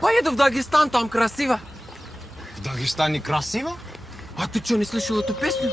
Поеду в Дагестан, там красиво. В Дагестане красиво? А ты что, не слышал эту песню?